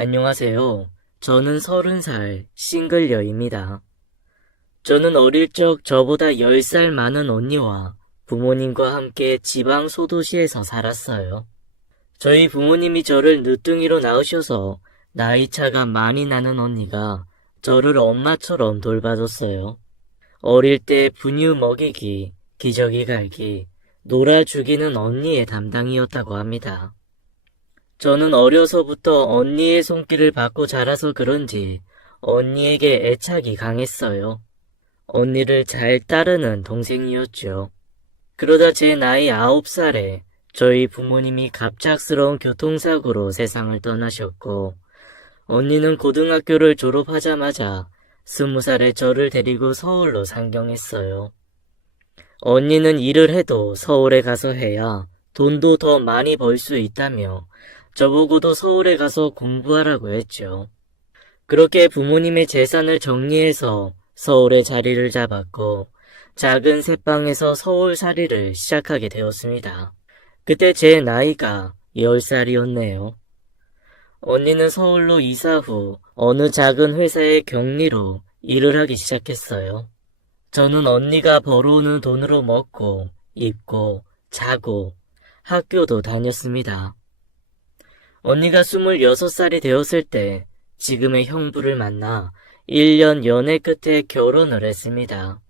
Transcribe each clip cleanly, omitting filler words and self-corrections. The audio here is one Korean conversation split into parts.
안녕하세요. 저는 30살 싱글녀입니다. 저는 어릴 적 저보다 10살 많은 언니와 부모님과 함께 지방 소도시에서 살았어요. 저희 부모님이 저를 늦둥이로 낳으셔서 나이차가 많이 나는 언니가 저를 엄마처럼 돌봐줬어요. 어릴 때 분유 먹이기, 기저귀 갈기, 놀아주기는 언니의 담당이었다고 합니다. 저는 어려서부터 언니의 손길을 받고 자라서 그런지 언니에게 애착이 강했어요. 언니를 잘 따르는 동생이었죠. 그러다 제 나이 9살에 저희 부모님이 갑작스러운 교통사고로 세상을 떠나셨고, 언니는 고등학교를 졸업하자마자 20살에 저를 데리고 서울로 상경했어요. 언니는 일을 해도 서울에 가서 해야 돈도 더 많이 벌 수 있다며 저보고도 서울에 가서 공부하라고 했죠. 그렇게 부모님의 재산을 정리해서 서울에 자리를 잡았고 작은 새방에서 서울살이를 시작하게 되었습니다. 그때 제 나이가 10살이었네요. 언니는 서울로 이사 후 어느 작은 회사의 경리로 일을 하기 시작했어요. 저는 언니가 벌어오는 돈으로 먹고 입고 자고 학교도 다녔습니다. 언니가 26살이 되었을 때 지금의 형부를 만나 1년 연애 끝에 결혼을 했습니다.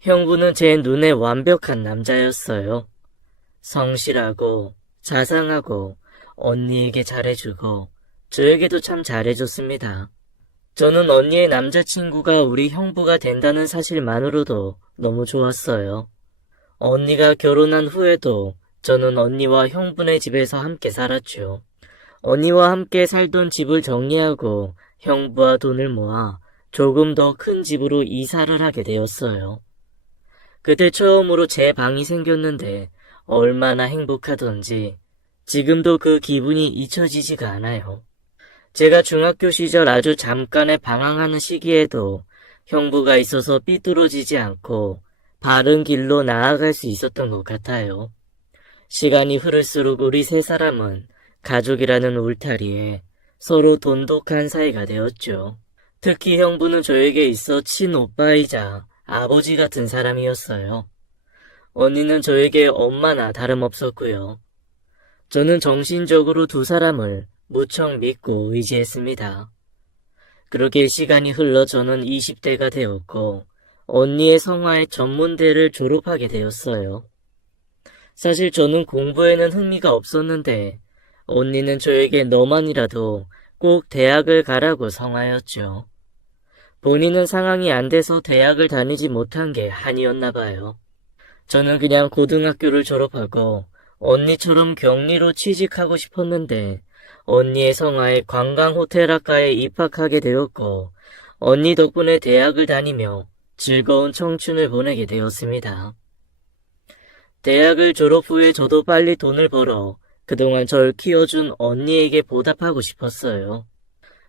형부는 제 눈에 완벽한 남자였어요. 성실하고 자상하고 언니에게 잘해주고 저에게도 참 잘해줬습니다. 저는 언니의 남자친구가 우리 형부가 된다는 사실만으로도 너무 좋았어요. 언니가 결혼한 후에도 저는 언니와 형부네 집에서 함께 살았죠. 언니와 함께 살던 집을 정리하고 형부와 돈을 모아 조금 더 큰 집으로 이사를 하게 되었어요. 그때 처음으로 제 방이 생겼는데 얼마나 행복하던지 지금도 그 기분이 잊혀지지가 않아요. 제가 중학교 시절 아주 잠깐의 방황하는 시기에도 형부가 있어서 삐뚤어지지 않고 바른 길로 나아갈 수 있었던 것 같아요. 시간이 흐를수록 우리 세 사람은 가족이라는 울타리에 서로 돈독한 사이가 되었죠. 특히 형부는 저에게 있어 친오빠이자 아버지 같은 사람이었어요. 언니는 저에게 엄마나 다름없었고요. 저는 정신적으로 두 사람을 무척 믿고 의지했습니다. 그렇게 시간이 흘러 저는 20대가 되었고 언니의 성화의 전문대를 졸업하게 되었어요. 사실 저는 공부에는 흥미가 없었는데 언니는 저에게 너만이라도 꼭 대학을 가라고 성하였죠. 본인은 상황이 안 돼서 대학을 다니지 못한 게 한이었나 봐요. 저는 그냥 고등학교를 졸업하고 언니처럼 격리로 취직하고 싶었는데 언니의 성화에 관광호텔학과에 입학하게 되었고 언니 덕분에 대학을 다니며 즐거운 청춘을 보내게 되었습니다. 대학을 졸업 후에 저도 빨리 돈을 벌어 그동안 절 키워준 언니에게 보답하고 싶었어요.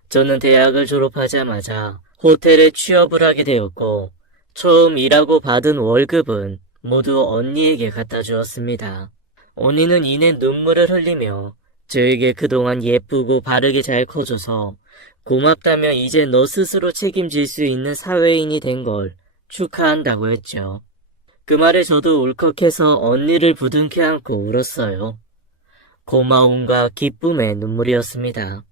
저는 대학을 졸업하자마자 호텔에 취업을 하게 되었고 처음 일하고 받은 월급은 모두 언니에게 갖다 주었습니다. 언니는 이내 눈물을 흘리며 저에게 그동안 예쁘고 바르게 잘 커줘서 고맙다며 이제 너 스스로 책임질 수 있는 사회인이 된 걸 축하한다고 했죠. 그 말에 저도 울컥해서 언니를 부둥켜 안고 울었어요. 고마움과 기쁨의 눈물이었습니다.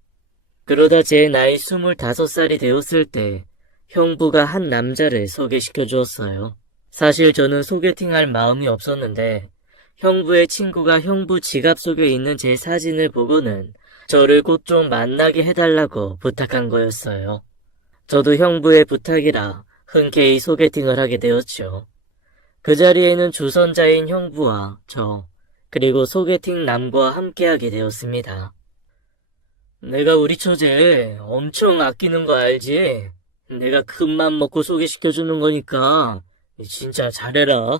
그러다 제 나이 25살이 되었을 때 형부가 한 남자를 소개시켜 주었어요. 사실 저는 소개팅할 마음이 없었는데 형부의 친구가 형부 지갑 속에 있는 제 사진을 보고는 저를 곧 좀 만나게 해달라고 부탁한 거였어요. 저도 형부의 부탁이라 흔쾌히 소개팅을 하게 되었죠. 그 자리에는 주선자인 형부와 저, 그리고 소개팅 남과 함께하게 되었습니다. 내가 우리 처제 엄청 아끼는 거 알지? 내가 큰맘 먹고 소개시켜주는 거니까 진짜 잘해라.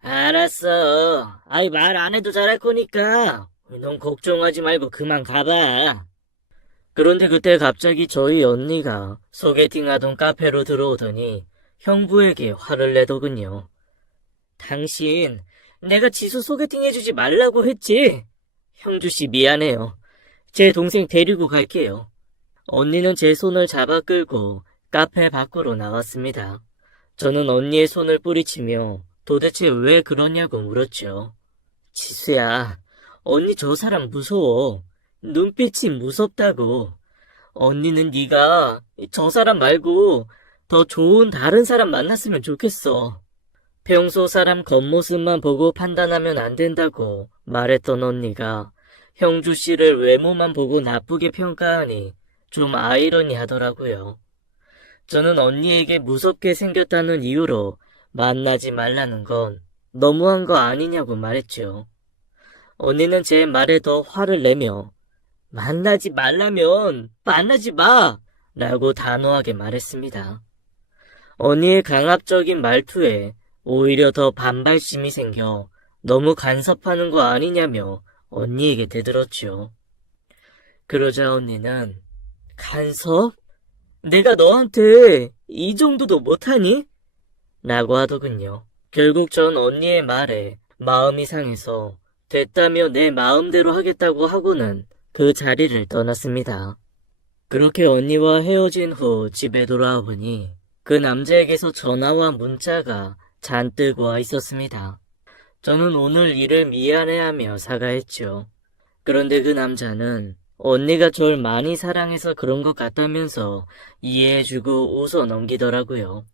알았어. 아이 말 안 해도 잘할 거니까 넌 걱정하지 말고 그만 가봐. 그런데 그때 갑자기 저희 언니가 소개팅하던 카페로 들어오더니 형부에게 화를 내더군요. 당신 내가 지수 소개팅 해주지 말라고 했지? 형주씨 미안해요. 제 동생 데리고 갈게요. 언니는 제 손을 잡아 끌고 카페 밖으로 나왔습니다. 저는 언니의 손을 뿌리치며 도대체 왜 그러냐고 물었죠. 지수야, 언니 저 사람 무서워. 눈빛이 무섭다고. 언니는 네가 저 사람 말고 더 좋은 다른 사람 만났으면 좋겠어. 평소 사람 겉모습만 보고 판단하면 안 된다고 말했던 언니가 형주 씨를 외모만 보고 나쁘게 평가하니 좀 아이러니하더라고요. 저는 언니에게 무섭게 생겼다는 이유로 만나지 말라는 건 너무한 거 아니냐고 말했죠. 언니는 제 말에 더 화를 내며 만나지 말라면 만나지 마! 라고 단호하게 말했습니다. 언니의 강압적인 말투에 오히려 더 반발심이 생겨 너무 간섭하는 거 아니냐며 언니에게 대들었죠. 그러자 언니는 간섭? 내가 너한테 이 정도도 못하니? 라고 하더군요. 결국 전 언니의 말에 마음이 상해서 됐다며 내 마음대로 하겠다고 하고는 그 자리를 떠났습니다. 그렇게 언니와 헤어진 후 집에 돌아와 보니 그 남자에게서 전화와 문자가 잔뜩 와 있었습니다. 저는 오늘 일을 미안해하며 사과했죠. 그런데 그 남자는 언니가 절 많이 사랑해서 그런 것 같다면서 이해해주고 웃어 넘기더라고요.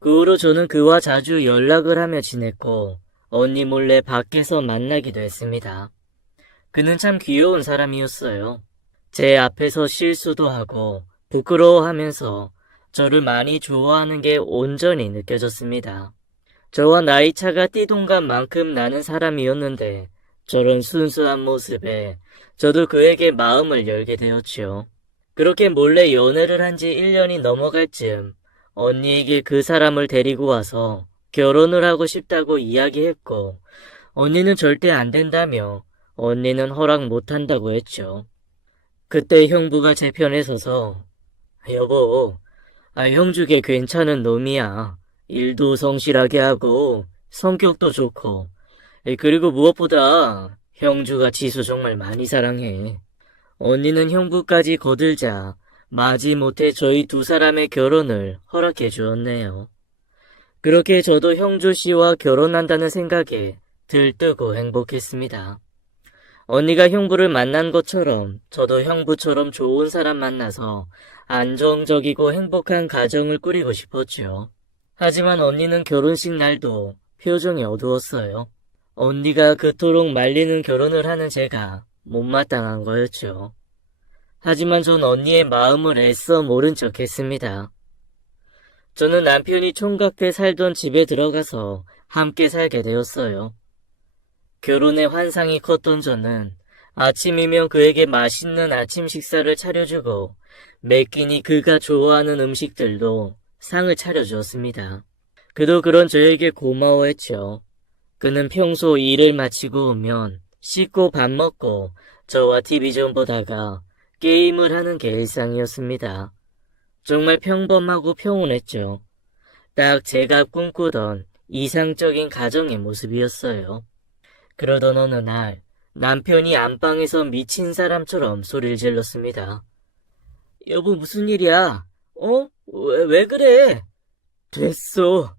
그 후로 저는 그와 자주 연락을 하며 지냈고 언니 몰래 밖에서 만나기도 했습니다. 그는 참 귀여운 사람이었어요. 제 앞에서 실수도 하고 부끄러워하면서 저를 많이 좋아하는 게 온전히 느껴졌습니다. 저와 나이 차가 띠동갑만큼 나는 사람이었는데 저런 순수한 모습에 저도 그에게 마음을 열게 되었죠. 그렇게 몰래 연애를 한 지 1년이 넘어갈 즈음 언니에게 그 사람을 데리고 와서 결혼을 하고 싶다고 이야기했고 언니는 절대 안 된다며 언니는 허락 못한다고 했죠. 그때 형부가 제 편에 서서 여보, 형주게 괜찮은 놈이야. 일도 성실하게 하고 성격도 좋고 그리고 무엇보다 형주가 지수 정말 많이 사랑해. 언니는 형부까지 거들자 마지못해 저희 두 사람의 결혼을 허락해 주었네요. 그렇게 저도 형주 씨와 결혼한다는 생각에 들뜨고 행복했습니다. 언니가 형부를 만난 것처럼 저도 형부처럼 좋은 사람 만나서 안정적이고 행복한 가정을 꾸리고 싶었죠. 하지만 언니는 결혼식 날도 표정이 어두웠어요. 언니가 그토록 말리는 결혼을 하는 제가 못마땅한 거였죠. 하지만 전 언니의 마음을 애써 모른 척 했습니다. 저는 남편이 총각 때 살던 집에 들어가서 함께 살게 되었어요. 결혼의 환상이 컸던 저는 아침이면 그에게 맛있는 아침 식사를 차려주고 매 끼니 그가 좋아하는 음식들도 상을 차려주었습니다. 그도 그런 저에게 고마워했죠. 그는 평소 일을 마치고 오면 씻고 밥 먹고 저와 TV 좀 보다가 게임을 하는 게 일상이었습니다. 정말 평범하고 평온했죠. 딱 제가 꿈꾸던 이상적인 가정의 모습이었어요. 그러던 어느 날 남편이 안방에서 미친 사람처럼 소리를 질렀습니다. 여보 무슨 일이야? 왜 그래? 됐어.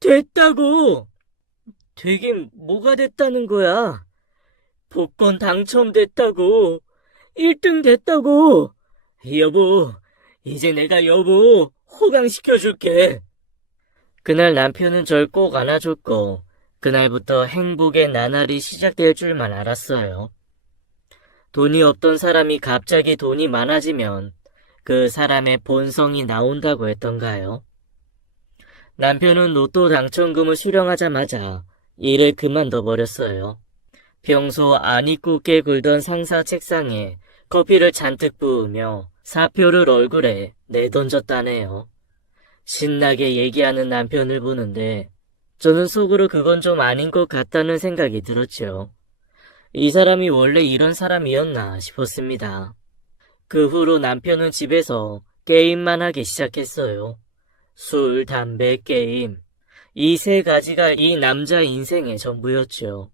됐다고. 되긴 뭐가 됐다는 거야? 복권 당첨됐다고. 1등 됐다고. 여보, 이제 내가 여보 호강시켜줄게. 그날 남편은 절 꼭 안아줬고 그날부터 행복의 나날이 시작될 줄만 알았어요. 돈이 없던 사람이 갑자기 돈이 많아지면 그 사람의 본성이 나온다고 했던가요? 남편은 로또 당첨금을 수령하자마자 일을 그만둬 버렸어요. 평소 안 잊고 깨 굴던 상사 책상에 커피를 잔뜩 부으며 사표를 얼굴에 내던졌다네요. 신나게 얘기하는 남편을 보는데 저는 속으로 그건 좀 아닌 것 같다는 생각이 들었죠. 이 사람이 원래 이런 사람이었나 싶었습니다. 그 후로 남편은 집에서 게임만 하기 시작했어요. 술, 담배, 게임. 이 세 가지가 이 남자 인생의 전부였죠.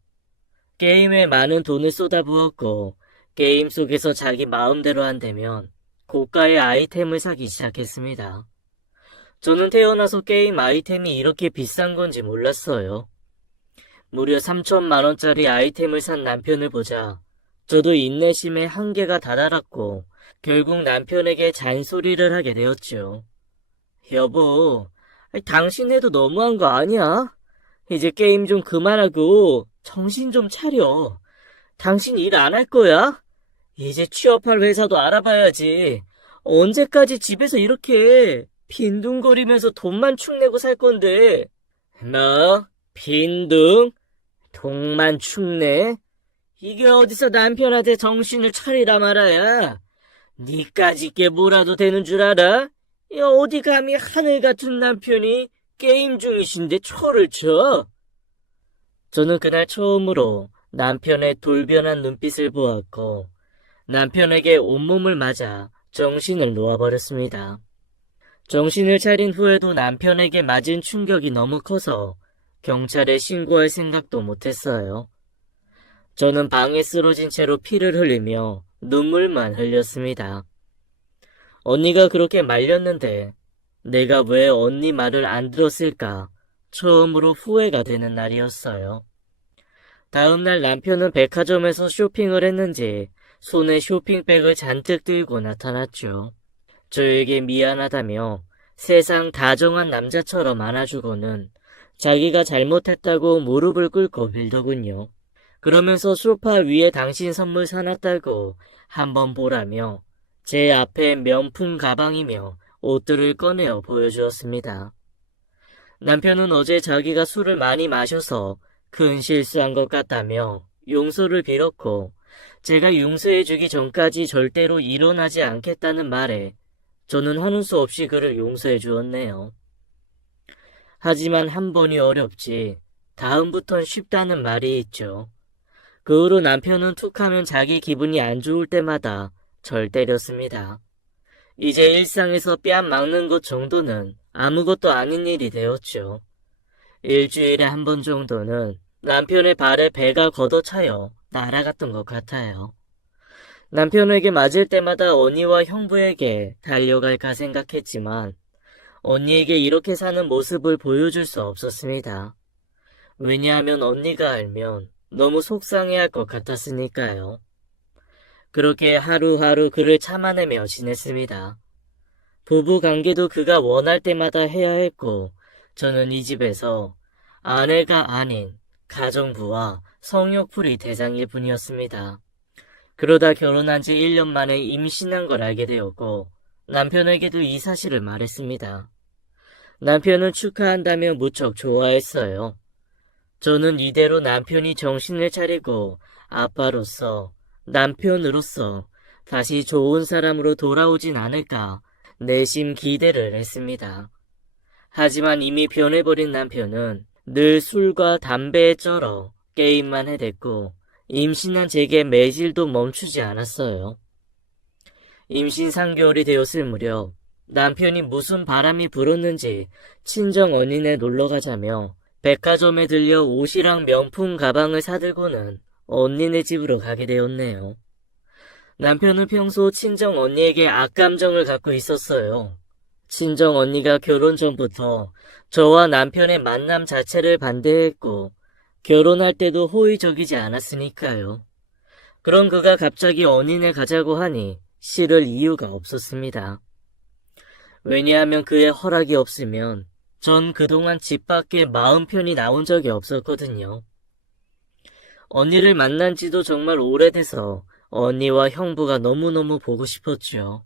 게임에 많은 돈을 쏟아부었고 게임 속에서 자기 마음대로 한다면 고가의 아이템을 사기 시작했습니다. 저는 태어나서 게임 아이템이 이렇게 비싼 건지 몰랐어요. 무려 3천만 원짜리 아이템을 산 남편을 보자 저도 인내심의 한계가 다다랐고 결국 남편에게 잔소리를 하게 되었죠. 여보, 당신 해도 너무한 거 아니야? 이제 게임 좀 그만하고 정신 좀 차려. 당신 일 안 할 거야? 이제 취업할 회사도 알아봐야지. 언제까지 집에서 이렇게 빈둥거리면서 돈만 축내고 살 건데. 뭐? 빈둥? 돈만 축내? 이게 어디서 남편한테 정신을 차리라 말아야. 니까짓 게 뭐라도 되는 줄 알아? 야, 어디 감히 하늘 같은 남편이 게임 중이신데 초를 쳐? 저는 그날 처음으로 남편의 돌변한 눈빛을 보았고 남편에게 온몸을 맞아 정신을 놓아버렸습니다. 정신을 차린 후에도 남편에게 맞은 충격이 너무 커서 경찰에 신고할 생각도 못했어요. 저는 방에 쓰러진 채로 피를 흘리며 눈물만 흘렸습니다. 언니가 그렇게 말렸는데 내가 왜 언니 말을 안 들었을까 처음으로 후회가 되는 날이었어요. 다음날 남편은 백화점에서 쇼핑을 했는지 손에 쇼핑백을 잔뜩 들고 나타났죠. 저에게 미안하다며 세상 다정한 남자처럼 안아주고는 자기가 잘못했다고 무릎을 꿇고 빌더군요. 그러면서 소파 위에 당신 선물 사놨다고 한번 보라며 제 앞에 명품 가방이며 옷들을 꺼내어 보여주었습니다. 남편은 어제 자기가 술을 많이 마셔서 큰 실수한 것 같다며 용서를 빌었고 제가 용서해주기 전까지 절대로 일어나지 않겠다는 말에 저는 하는 수 없이 그를 용서해 주었네요. 하지만 한 번이 어렵지 다음부턴 쉽다는 말이 있죠. 그 후로 남편은 툭하면 자기 기분이 안 좋을 때마다 절 때렸습니다. 이제 일상에서 뺨 막는 것 정도는 아무것도 아닌 일이 되었죠. 일주일에 한 번 정도는 남편의 발에 배가 걷어차여 날아갔던 것 같아요. 남편에게 맞을 때마다 언니와 형부에게 달려갈까 생각했지만 언니에게 이렇게 사는 모습을 보여줄 수 없었습니다. 왜냐하면 언니가 알면 너무 속상해할 것 같았으니까요. 그렇게 하루하루 그를 참아내며 지냈습니다. 부부 관계도 그가 원할 때마다 해야 했고 저는 이 집에서 아내가 아닌 가정부와 성욕풀이 대상일 뿐이었습니다. 그러다 결혼한 지 1년 만에 임신한 걸 알게 되었고 남편에게도 이 사실을 말했습니다. 남편은 축하한다며 무척 좋아했어요. 저는 이대로 남편이 정신을 차리고 아빠로서 남편으로서 다시 좋은 사람으로 돌아오진 않을까 내심 기대를 했습니다. 하지만 이미 변해버린 남편은 늘 술과 담배에 쩔어 게임만 해댔고 임신한 제게 매질도 멈추지 않았어요. 임신 3개월이 되었을 무렵 남편이 무슨 바람이 불었는지 친정 언니네 놀러가자며 백화점에 들려 옷이랑 명품 가방을 사들고는 언니네 집으로 가게 되었네요. 남편은 평소 친정 언니에게 악감정을 갖고 있었어요. 친정 언니가 결혼 전부터 저와 남편의 만남 자체를 반대했고 결혼할 때도 호의적이지 않았으니까요. 그런 그가 갑자기 언니네 가자고 하니 싫을 이유가 없었습니다. 왜냐하면 그의 허락이 없으면 전 그동안 집 밖에 마음 편히 나온 적이 없었거든요. 언니를 만난 지도 정말 오래돼서 언니와 형부가 너무너무 보고 싶었죠.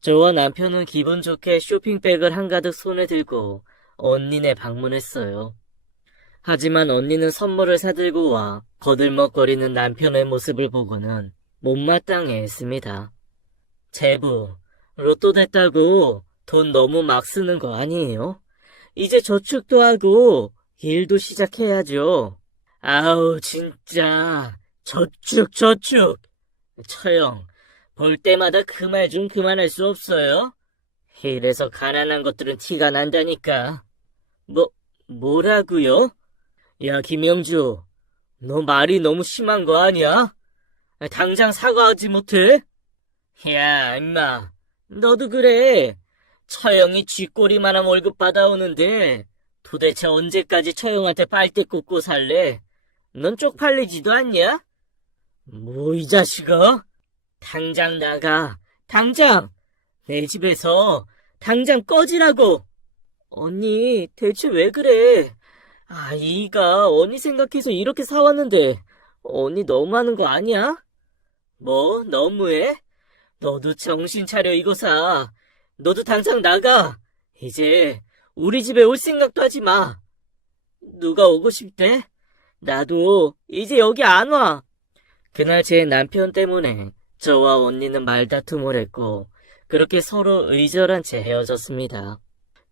저와 남편은 기분 좋게 쇼핑백을 한가득 손에 들고 언니네 방문했어요. 하지만 언니는 선물을 사들고 와 거들먹거리는 남편의 모습을 보고는 못마땅해 했습니다. 제부, 로또 됐다고 돈 너무 막 쓰는 거 아니에요? 이제 저축도 하고 일도 시작해야죠. 아우 진짜 저축. 처형, 볼 때마다 그 말 좀 그만할 수 없어요? 이래서 가난한 것들은 티가 난다니까. 뭐라고요? 야 김영주, 너 말이 너무 심한 거 아니야? 당장 사과하지 못해? 야, 임마. 너도 그래. 처형이 쥐꼬리만한 월급 받아오는데 도대체 언제까지 처형한테 빨대 꽂고 살래? 넌 쪽팔리지도 않냐? 뭐, 이 자식아? 당장 나가. 당장! 내 집에서 당장 꺼지라고! 언니, 대체 왜 그래? 이가 언니 생각해서 이렇게 사왔는데, 언니 너무하는 거 아니야? 뭐, 너무해? 너도 정신 차려, 이거사. 너도 당장 나가. 이제 우리 집에 올 생각도 하지 마. 누가 오고 싶대? 나도 이제 여기 안 와. 그날 제 남편 때문에 저와 언니는 말다툼을 했고, 그렇게 서로 의절한 채 헤어졌습니다.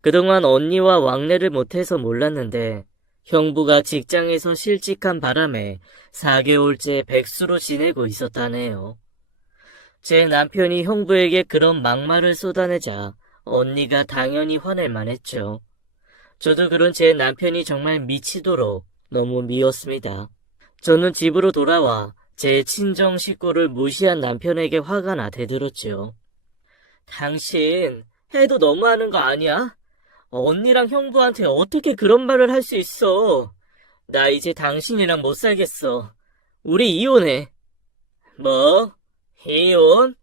그동안 언니와 왕래를 못해서 몰랐는데, 형부가 직장에서 실직한 바람에 4개월째 백수로 지내고 있었다네요. 제 남편이 형부에게 그런 막말을 쏟아내자 언니가 당연히 화낼 만했죠. 저도 그런 제 남편이 정말 미치도록 너무 미웠습니다. 저는 집으로 돌아와 제 친정 식구를 무시한 남편에게 화가 나 대들었죠. 당신 해도 너무하는 거 아니야? 언니랑 형부한테 어떻게 그런 말을 할 수 있어? 나 이제 당신이랑 못 살겠어. 우리 이혼해. 뭐? 이혼?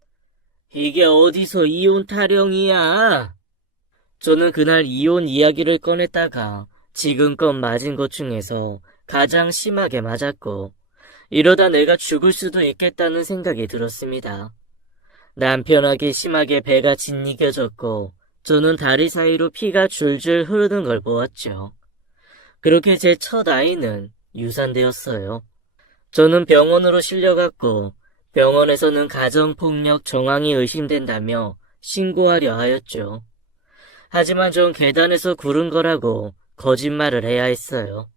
이게 어디서 이혼 타령이야? 저는 그날 이혼 이야기를 꺼냈다가 지금껏 맞은 것 중에서 가장 심하게 맞았고, 이러다 내가 죽을 수도 있겠다는 생각이 들었습니다. 남편에게 심하게 배가 짓이겨졌고, 저는 다리 사이로 피가 줄줄 흐르는 걸 보았죠. 그렇게 제 첫 아이는 유산되었어요. 저는 병원으로 실려갔고, 병원에서는 가정폭력 정황이 의심된다며 신고하려 하였죠. 하지만 전 계단에서 구른 거라고 거짓말을 해야 했어요.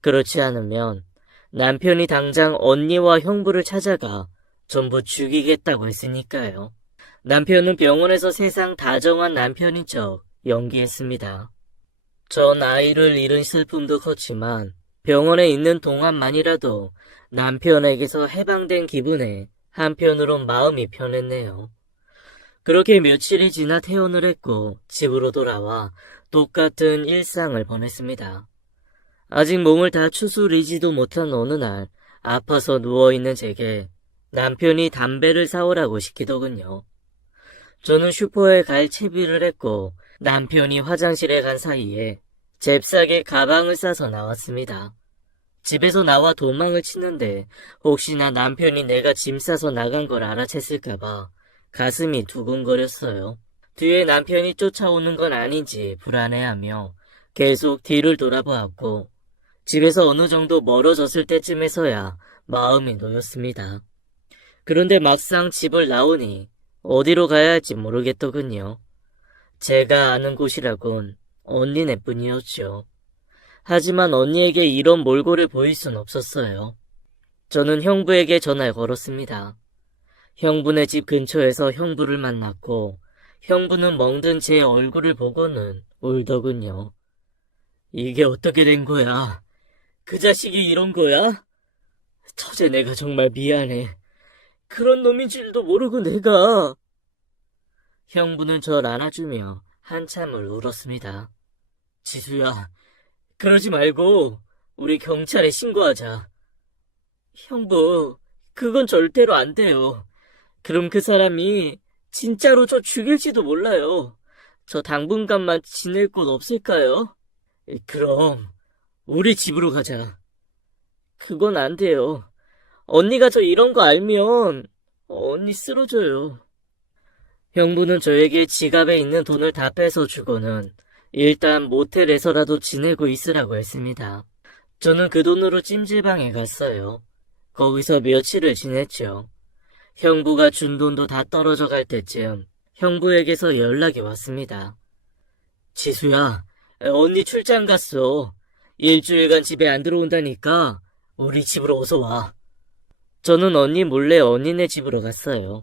그렇지 않으면 남편이 당장 언니와 형부를 찾아가 전부 죽이겠다고 했으니까요. 남편은 병원에서 세상 다정한 남편인 척 연기했습니다. 전 아이를 잃은 슬픔도 컸지만 병원에 있는 동안만이라도 남편에게서 해방된 기분에 한편으론 마음이 편했네요. 그렇게 며칠이 지나 퇴원을 했고 집으로 돌아와 똑같은 일상을 보냈습니다. 아직 몸을 다 추스리지도 못한 어느 날 아파서 누워있는 제게 남편이 담배를 사오라고 시키더군요. 저는 슈퍼에 갈 채비를 했고 남편이 화장실에 간 사이에 잽싸게 가방을 싸서 나왔습니다. 집에서 나와 도망을 치는데 혹시나 남편이 내가 짐 싸서 나간 걸 알아챘을까봐 가슴이 두근거렸어요. 뒤에 남편이 쫓아오는 건 아닌지 불안해하며 계속 뒤를 돌아보았고 집에서 어느 정도 멀어졌을 때쯤에서야 마음이 놓였습니다. 그런데 막상 집을 나오니 어디로 가야 할지 모르겠더군요. 제가 아는 곳이라곤 언니네뿐이었죠. 하지만 언니에게 이런 몰골을 보일 순 없었어요. 저는 형부에게 전화를 걸었습니다. 형부네 집 근처에서 형부를 만났고 형부는 멍든 제 얼굴을 보고는 울더군요. 이게 어떻게 된 거야? 그 자식이 이런 거야? 처제 내가 정말 미안해. 그런 놈인 줄도 모르고 내가. 형부는 절 안아주며 한참을 울었습니다. 지수야, 그러지 말고 우리 경찰에 신고하자. 형부, 그건 절대로 안 돼요. 그럼 그 사람이 진짜로 저 죽일지도 몰라요. 저 당분간만 지낼 곳 없을까요? 그럼 우리 집으로 가자. 그건 안 돼요. 언니가 저 이런 거 알면 언니 쓰러져요. 형부는 저에게 지갑에 있는 돈을 다 뺏어주고는 일단 모텔에서라도 지내고 있으라고 했습니다. 저는 그 돈으로 찜질방에 갔어요. 거기서 며칠을 지냈죠. 형부가 준 돈도 다 떨어져 갈 때쯤 형부에게서 연락이 왔습니다. 지수야, 언니 출장 갔어. 일주일간 집에 안 들어온다니까 우리 집으로 어서 와. 저는 언니 몰래 언니네 집으로 갔어요.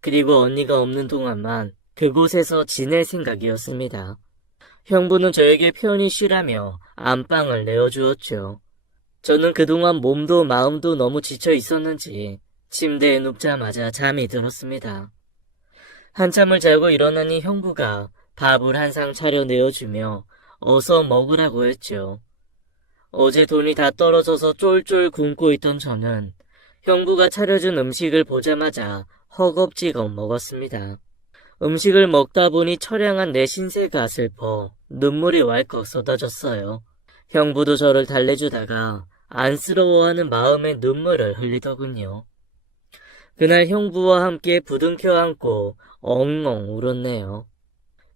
그리고 언니가 없는 동안만 그곳에서 지낼 생각이었습니다. 형부는 저에게 편히 쉬라며 안방을 내어주었죠. 저는 그동안 몸도 마음도 너무 지쳐 있었는지 침대에 눕자마자 잠이 들었습니다. 한참을 자고 일어나니 형부가 밥을 한 상 차려 내어주며 어서 먹으라고 했죠. 어제 돈이 다 떨어져서 쫄쫄 굶고 있던 저는 형부가 차려준 음식을 보자마자 허겁지겁 먹었습니다. 음식을 먹다 보니 처량한 내 신세가 슬퍼 눈물이 왈컥 쏟아졌어요. 형부도 저를 달래주다가 안쓰러워하는 마음에 눈물을 흘리더군요. 그날 형부와 함께 부둥켜 안고 엉엉 울었네요.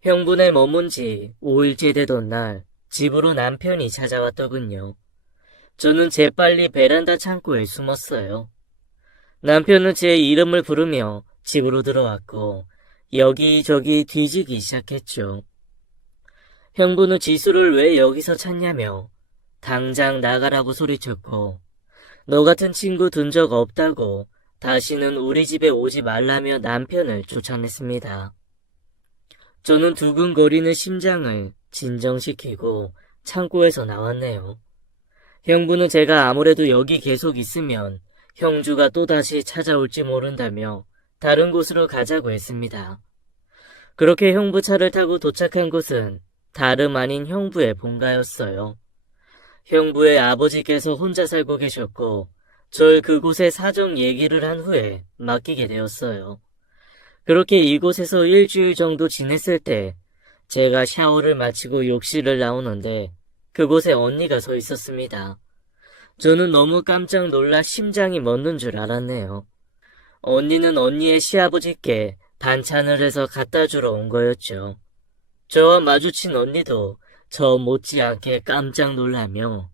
형부네 머문 지 5일째 되던 날 집으로 남편이 찾아왔더군요. 저는 재빨리 베란다 창고에 숨었어요. 남편은 제 이름을 부르며 집으로 들어왔고 여기저기 뒤지기 시작했죠. 형부는 지수를 왜 여기서 찾냐며 당장 나가라고 소리쳤고 너 같은 친구 둔 적 없다고 다시는 우리 집에 오지 말라며 남편을 쫓아냈습니다. 저는 두근거리는 심장을 진정시키고 창고에서 나왔네요. 형부는 제가 아무래도 여기 계속 있으면 형주가 또다시 찾아올지 모른다며 다른 곳으로 가자고 했습니다. 그렇게 형부 차를 타고 도착한 곳은 다름 아닌 형부의 본가였어요. 형부의 아버지께서 혼자 살고 계셨고 절 그곳에 사정 얘기를 한 후에 맡기게 되었어요. 그렇게 이곳에서 일주일 정도 지냈을 때 제가 샤워를 마치고 욕실을 나오는데 그곳에 언니가 서 있었습니다. 저는 너무 깜짝 놀라 심장이 멎는 줄 알았네요. 언니는 언니의 시아버지께 반찬을 해서 갖다 주러 온 거였죠. 저와 마주친 언니도 저 못지않게 깜짝 놀라며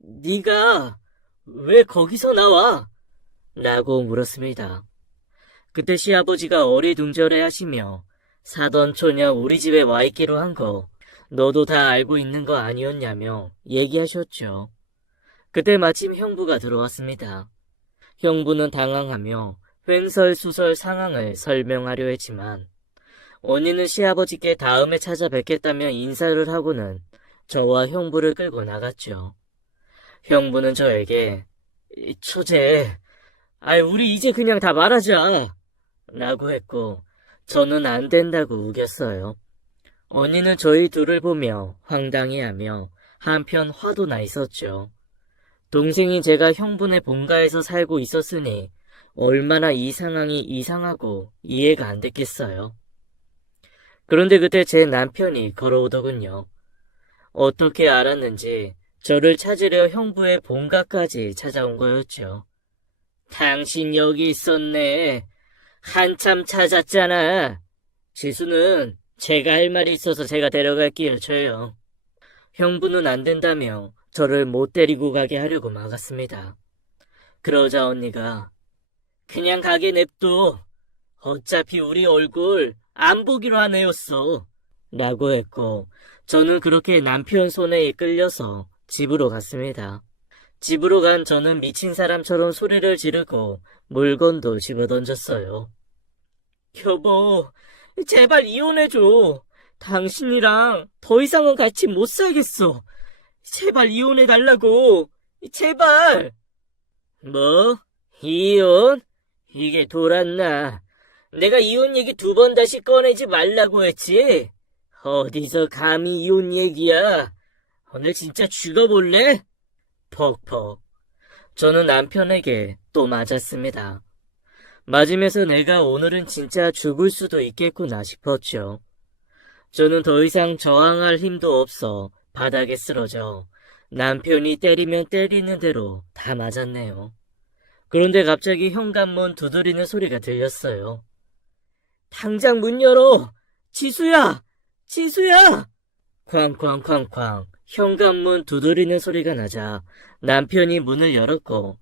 네가 왜 거기서 나와? 라고 물었습니다. 그때 시아버지가 어리둥절해 하시며 사돈 처녀 우리 집에 와 있기로 한 거 너도 다 알고 있는 거 아니었냐며 얘기하셨죠. 그때 마침 형부가 들어왔습니다. 형부는 당황하며 횡설수설 상황을 설명하려 했지만 언니는 시아버지께 다음에 찾아뵙겠다며 인사를 하고는 저와 형부를 끌고 나갔죠. 형부는 저에게 처제, 우리 이제 그냥 다 말하자 라고 했고 저는 안 된다고 우겼어요. 언니는 저희 둘을 보며 황당해하며 한편 화도 나 있었죠. 동생인 제가 형부네 본가에서 살고 있었으니 얼마나 이 상황이 이상하고 이해가 안 됐겠어요. 그런데 그때 제 남편이 걸어오더군요. 어떻게 알았는지 저를 찾으려 형부의 본가까지 찾아온 거였죠. 당신 여기 있었네. 한참 찾았잖아. 지수는 제가 할 말이 있어서 제가 데려갈게요, 저요. 형부는 안 된다며 저를 못 데리고 가게 하려고 막았습니다. 그러자 언니가 그냥 가게 냅둬. 어차피 우리 얼굴 안 보기로 한 애였어. 라고 했고 저는 그렇게 남편 손에 이끌려서 집으로 갔습니다. 집으로 간 저는 미친 사람처럼 소리를 지르고 물건도 집어던졌어요. 여보, 제발 이혼해줘. 당신이랑 더 이상은 같이 못 살겠어. 제발 이혼해달라고. 제발. 뭐? 이혼? 이게 돌았나? 내가 이혼 얘기 2번 다시 꺼내지 말라고 했지? 어디서 감히 이혼 얘기야? 오늘 진짜 죽어볼래? 퍽퍽. 저는 남편에게 또 맞았습니다. 맞으면서 내가 오늘은 진짜 죽을 수도 있겠구나 싶었죠. 저는 더 이상 저항할 힘도 없어 바닥에 쓰러져 남편이 때리면 때리는 대로 다 맞았네요. 그런데 갑자기 현관문 두드리는 소리가 들렸어요. 당장 문 열어! 지수야! 지수야! 쾅쾅쾅쾅 현관문 두드리는 소리가 나자 남편이 문을 열었고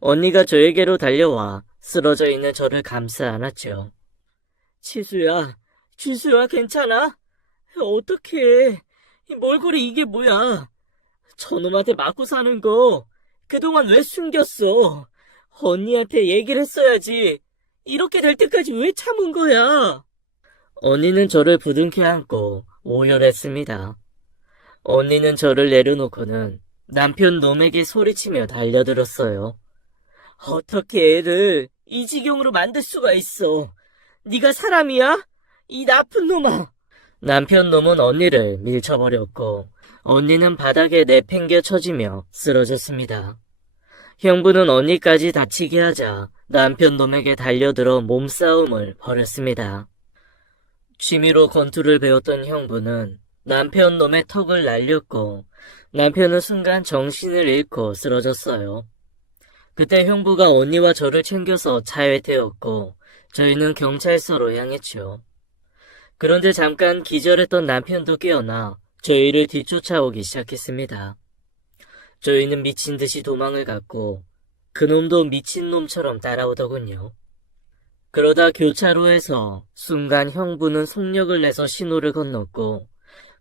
언니가 저에게로 달려와 쓰러져 있는 저를 감싸 안았죠. 지수야, 지수야 괜찮아? 어떡해. 이 몰골이 이게 뭐야. 저놈한테 맞고 사는 거 그동안 왜 숨겼어. 언니한테 얘기를 했어야지. 이렇게 될 때까지 왜 참은 거야. 언니는 저를 부둥켜 안고 오열했습니다. 언니는 저를 내려놓고는 남편 놈에게 소리치며 달려들었어요. 어떻게 애를 이 지경으로 만들 수가 있어. 네가 사람이야? 이 나쁜 놈아! 남편 놈은 언니를 밀쳐버렸고 언니는 바닥에 내팽겨 쳐지며 쓰러졌습니다. 형부는 언니까지 다치게 하자 남편 놈에게 달려들어 몸싸움을 벌였습니다. 취미로 권투를 배웠던 형부는 남편 놈의 턱을 날렸고 남편은 순간 정신을 잃고 쓰러졌어요. 그때 형부가 언니와 저를 챙겨서 차에 태웠고 저희는 경찰서로 향했죠. 그런데 잠깐 기절했던 남편도 깨어나 저희를 뒤쫓아오기 시작했습니다. 저희는 미친 듯이 도망을 갔고 그놈도 미친놈처럼 따라오더군요. 그러다 교차로에서 순간 형부는 속력을 내서 신호를 건넜고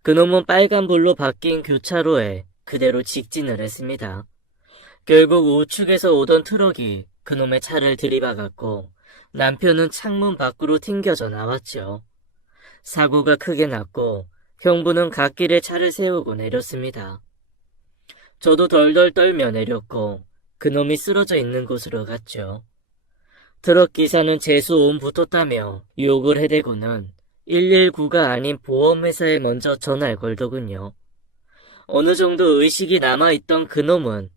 그놈은 빨간불로 바뀐 교차로에 그대로 직진을 했습니다. 결국 우측에서 오던 트럭이 그놈의 차를 들이박았고 남편은 창문 밖으로 튕겨져 나왔죠. 사고가 크게 났고 형부는 갓길에 차를 세우고 내렸습니다. 저도 덜덜 떨며 내렸고 그놈이 쓰러져 있는 곳으로 갔죠. 트럭 기사는 재수온 붙었다며 욕을 해대고는 119가 아닌 보험회사에 먼저 전화를 걸더군요. 어느 정도 의식이 남아있던 그놈은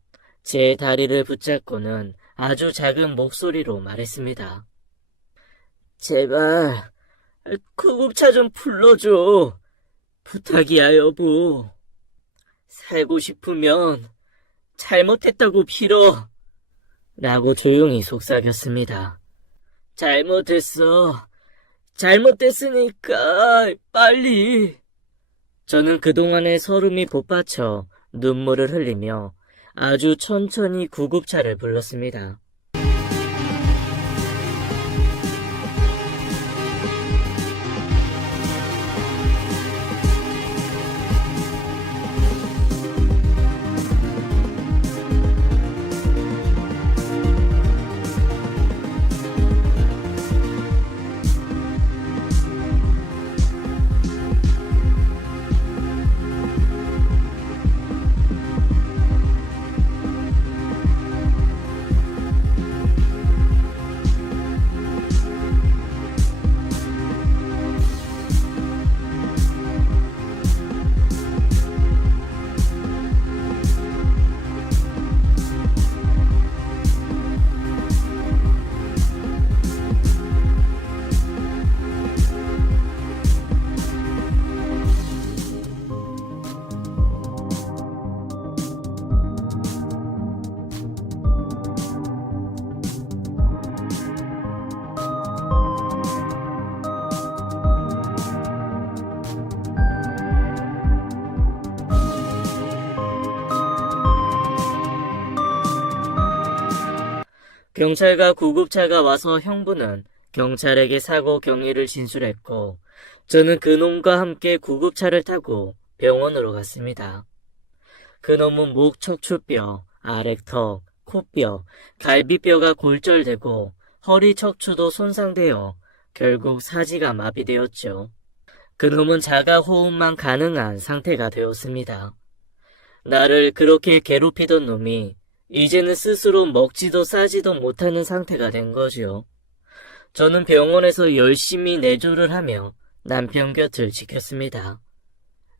제 다리를 붙잡고는 아주 작은 목소리로 말했습니다. 제발 구급차 좀 불러줘. 부탁이야 여보. 살고 싶으면 잘못했다고 빌어. 라고 조용히 속삭였습니다. 잘못했으니까 빨리. 저는 그동안의 서름이 복받쳐 눈물을 흘리며 아주 천천히 구급차를 불렀습니다. 경찰과 구급차가 와서 형부는 경찰에게 사고 경위를 진술했고 저는 그놈과 함께 구급차를 타고 병원으로 갔습니다. 그놈은 목 척추뼈, 아래턱, 코뼈, 갈비뼈가 골절되고 허리 척추도 손상되어 결국 사지가 마비되었죠. 그놈은 자가 호흡만 가능한 상태가 되었습니다. 나를 그렇게 괴롭히던 놈이 이제는 스스로 먹지도 싸지도 못하는 상태가 된 거죠. 저는 병원에서 열심히 내조를 하며 남편 곁을 지켰습니다.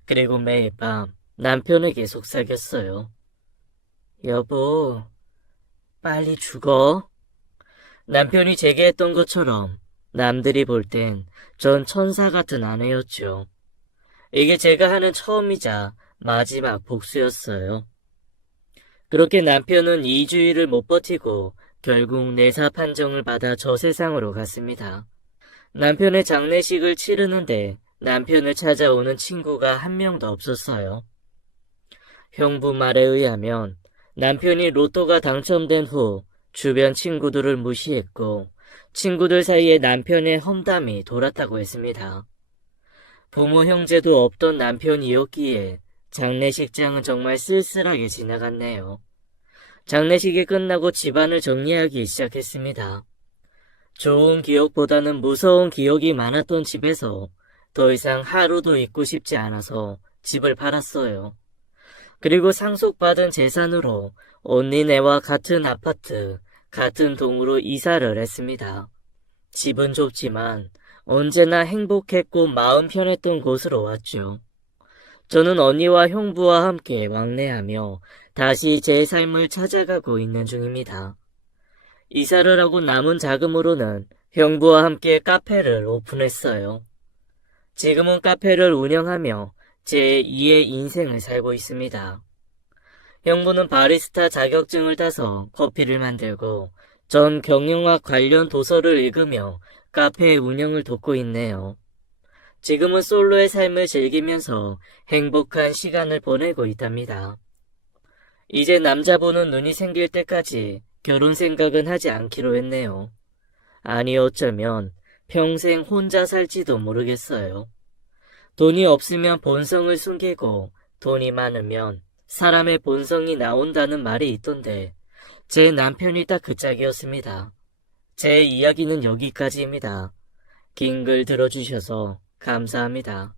그리고 매일 밤 남편에게 속삭였어요. 여보, 빨리 죽어. 남편이 제게 했던 것처럼 남들이 볼 땐 전 천사 같은 아내였죠. 이게 제가 하는 처음이자 마지막 복수였어요. 그렇게 남편은 2주일을 못 버티고 결국 내사 판정을 받아 저 세상으로 갔습니다. 남편의 장례식을 치르는데 남편을 찾아오는 친구가 한 명도 없었어요. 형부 말에 의하면 남편이 로또가 당첨된 후 주변 친구들을 무시했고 친구들 사이에 남편의 험담이 돌았다고 했습니다. 부모 형제도 없던 남편이었기에 장례식장은 정말 쓸쓸하게 지나갔네요. 장례식이 끝나고 집안을 정리하기 시작했습니다. 좋은 기억보다는 무서운 기억이 많았던 집에서 더 이상 하루도 있고 싶지 않아서 집을 팔았어요. 그리고 상속받은 재산으로 언니네와 같은 아파트, 같은 동으로 이사를 했습니다. 집은 좁지만 언제나 행복했고 마음 편했던 곳으로 왔죠. 저는 언니와 형부와 함께 왕래하며 다시 제 삶을 찾아가고 있는 중입니다. 이사를 하고 남은 자금으로는 형부와 함께 카페를 오픈했어요. 지금은 카페를 운영하며 제 2의 인생을 살고 있습니다. 형부는 바리스타 자격증을 따서 커피를 만들고 전 경영학 관련 도서를 읽으며 카페 운영을 돕고 있네요. 지금은 솔로의 삶을 즐기면서 행복한 시간을 보내고 있답니다. 이제 남자분은 눈이 생길 때까지 결혼 생각은 하지 않기로 했네요. 아니 어쩌면 평생 혼자 살지도 모르겠어요. 돈이 없으면 본성을 숨기고 돈이 많으면 사람의 본성이 나온다는 말이 있던데 제 남편이 딱 그 짝이었습니다. 제 이야기는 여기까지입니다. 긴 글 들어주셔서 감사합니다.